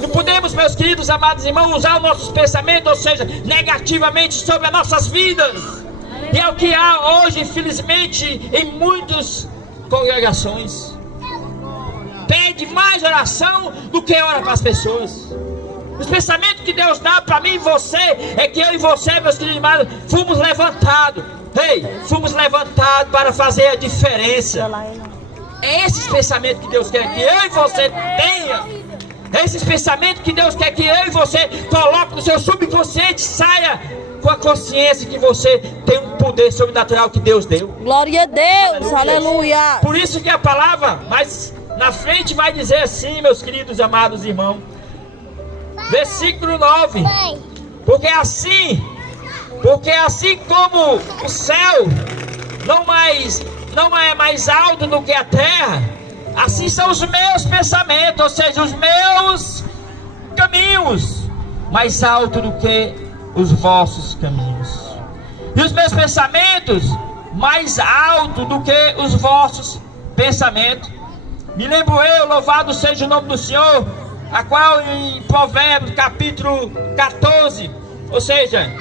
Não podemos, meus queridos amados irmãos, usar os nossos pensamentos, ou seja, negativamente sobre as nossas vidas. E é o que há hoje, infelizmente, em muitas congregações. Pede mais oração do que ora para as pessoas. Os pensamentos que Deus dá para mim e você é que eu e você, meus queridos amados, fomos levantados. Fomos levantados para fazer a diferença. É esses pensamentos que Deus quer que eu e você tenha. Esses pensamentos que Deus quer que eu e você coloque no seu subconsciente, saia com a consciência que você tem um poder sobrenatural que Deus deu. Glória a Deus, aleluia. Por isso que a palavra mais na frente vai dizer assim, meus queridos amados irmãos. Versículo 9. Porque assim como o céu não é mais alto do que a terra, assim são os meus pensamentos, ou seja, os meus caminhos, mais alto do que os vossos caminhos. E os meus pensamentos, mais alto do que os vossos pensamentos. Me lembro eu, louvado seja o nome do Senhor, a qual em Provérbios, capítulo 14, ou seja,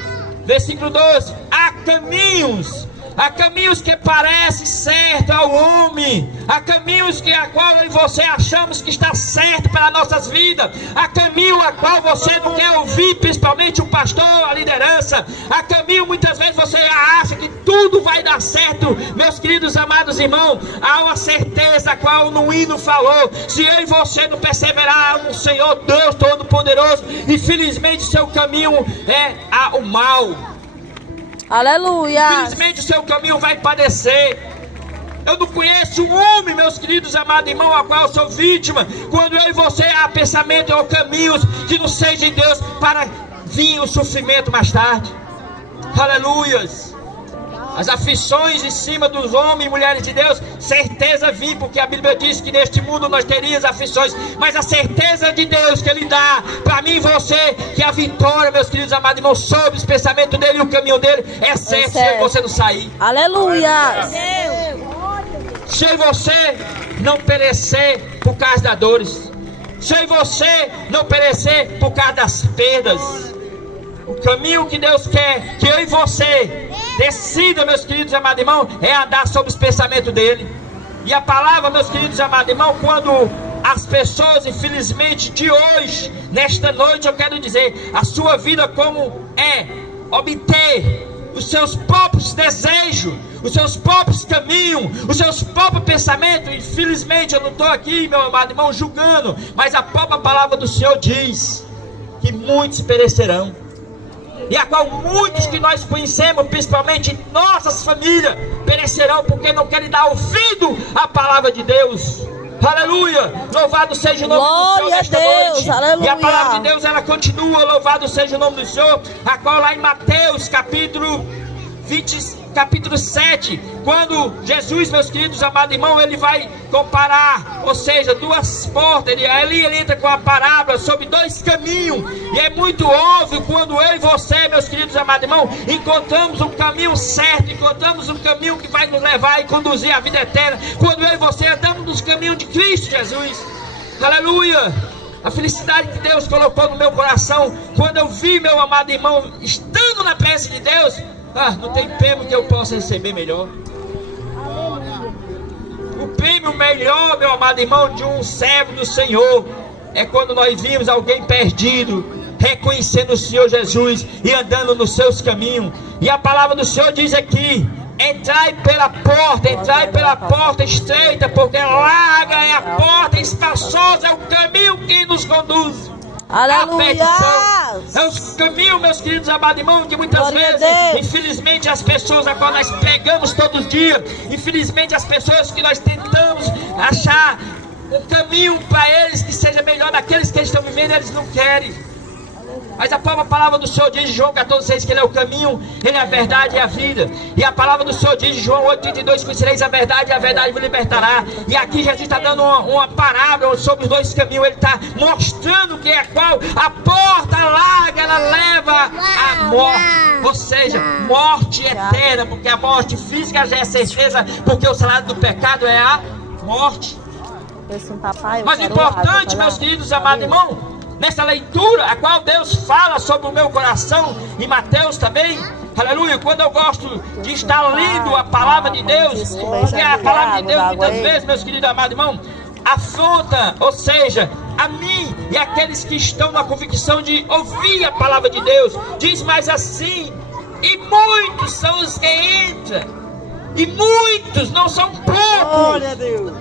versículo 12, há caminhos que parecem certo ao homem, há caminhos que a qual eu e você achamos que está certo para nossas vidas, há caminho a qual você não quer ouvir, principalmente o pastor, a liderança, há caminho muitas vezes você acha que tudo vai dar certo. Meus queridos amados irmãos, há uma certeza a qual no hino falou: se eu e você não perseverar no Senhor Deus Todo-Poderoso, infelizmente o seu caminho é o mal. Aleluia. Infelizmente o seu caminho vai padecer. Eu não conheço um homem, meus queridos amados irmãos, a qual eu sou vítima, quando eu e você há pensamento ou caminhos que não sejam de Deus, para vir o sofrimento mais tarde. Aleluias. As aflições em cima dos homens e mulheres de Deus, certeza vir, porque a Bíblia diz que neste mundo nós teríamos aflições, mas a certeza de Deus que Ele dá para mim e você, que a vitória, meus queridos amados irmãos, sobre os pensamentos dele e o caminho dele, é certo se você não sair. Aleluia. Se você não perecer por causa das dores, se você não perecer por causa das perdas, o caminho que Deus quer que eu e você decida, meus queridos amados irmãos, é andar sobre os pensamentos dele. E a palavra, meus queridos amados irmãos, quando as pessoas, infelizmente, de hoje, nesta noite, eu quero dizer, a sua vida como é obter os seus próprios desejos, os seus próprios caminhos, os seus próprios pensamentos. Infelizmente eu não estou aqui, meu amado irmão, julgando, mas a própria palavra do Senhor diz que muitos perecerão, e a qual muitos que nós conhecemos, principalmente nossas famílias, perecerão porque não querem dar ouvido à palavra de Deus. Aleluia, louvado seja o nome do Senhor nesta noite. Aleluia. E a palavra de Deus, ela continua, louvado seja o nome do Senhor, a qual lá em Mateus capítulo 7, quando Jesus, meus queridos amados irmãos, ele vai comparar, ou seja, duas portas, ele entra com a parábola sobre dois caminhos, e é muito óbvio quando eu e você, meus queridos amados irmãos, encontramos um caminho certo, encontramos um caminho que vai nos levar e conduzir à vida eterna, quando eu e você andamos nos caminhos de Cristo Jesus. Aleluia. A felicidade que Deus colocou no meu coração, quando eu vi, meu amado irmão, estando na presença de Deus, não tem prêmio que eu possa receber melhor. O prêmio melhor, meu amado irmão, de um servo do Senhor, é quando nós vimos alguém perdido, reconhecendo o Senhor Jesus e andando nos seus caminhos. E a palavra do Senhor diz aqui: entrai pela porta estreita, porque larga é a porta, espaçosa é o caminho que nos conduz. Aleluia. É os caminhos, meus queridos amados irmãos, que muitas vezes, infelizmente, as pessoas a qual nós pregamos todos os dias, infelizmente as pessoas que nós tentamos achar um caminho para eles que seja melhor daqueles que eles estão vivendo, eles não querem. Mas a própria palavra do Senhor diz em João 14,6 que Ele é o caminho, Ele é a verdade e a vida. E a palavra do Senhor diz em João 8,32: conhecereis a verdade e a verdade vos libertará. E aqui Jesus está dando uma parábola sobre os dois caminhos. Ele está mostrando que é qual a porta larga, ela leva à morte, ou seja, morte eterna, porque a morte física já é certeza, porque o salário do pecado é a morte. Mas o importante, meus queridos amados irmãos, nessa leitura, a qual Deus fala sobre o meu coração, em Mateus também, aleluia, quando eu gosto de estar lendo a palavra de Deus, porque a palavra de Deus muitas vezes, meus queridos amados irmãos, afronta, ou seja, a mim e aqueles que estão na convicção de ouvir a palavra de Deus. Diz mais assim: e muitos são os que entram, e muitos não são poucos. Glória a Deus.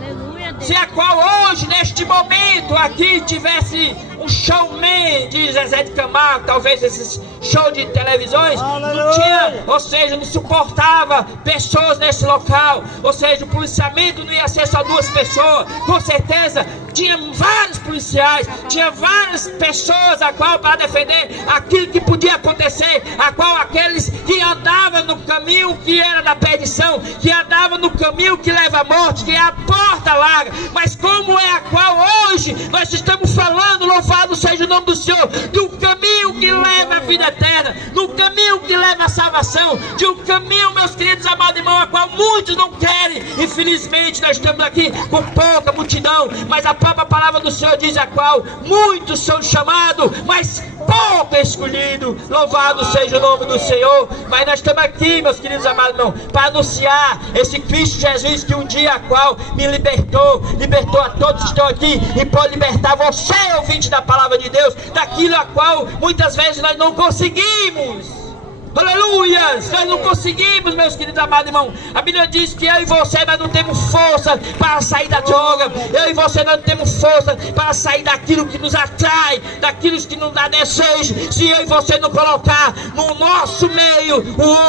Se a qual hoje, neste momento, aqui tivesse um showman de Zezé de Camargo, talvez esses shows de televisões, não tinha, ou seja, não suportava pessoas nesse local, ou seja, o policiamento não ia ser só 2 pessoas, com certeza tinha vários policiais, tinha várias pessoas a qual para defender aquilo que podia acontecer, a qual aqueles que andavam no caminho que era da perdição, que andavam no caminho que leva à morte, que é a porta larga, mas como é a qual hoje nós estamos falando, louvado seja o nome do Senhor, de um caminho que leva à vida eterna, de um caminho que leva à salvação, de um caminho, meus queridos amados irmãos, a qual muitos não querem. Infelizmente nós estamos aqui com pouca multidão, mas a própria palavra do Senhor diz a qual muitos são chamados, mas pouco escolhido. Louvado seja o nome do Senhor. Mas nós estamos aqui, meus queridos amados irmãos, para anunciar esse Cristo Jesus que um dia a qual me libertou a todos que estão aqui, e pode libertar você, ouvinte da palavra de Deus, daquilo a qual muitas vezes nós não conseguimos. Aleluia! Nós não conseguimos, meus queridos amados irmãos. A Bíblia diz que eu e você nós não temos força para sair da droga. Eu e você nós não temos força para sair daquilo que nos atrai, daquilo que nos dá desejo. Se eu e você não colocar no nosso meio o homem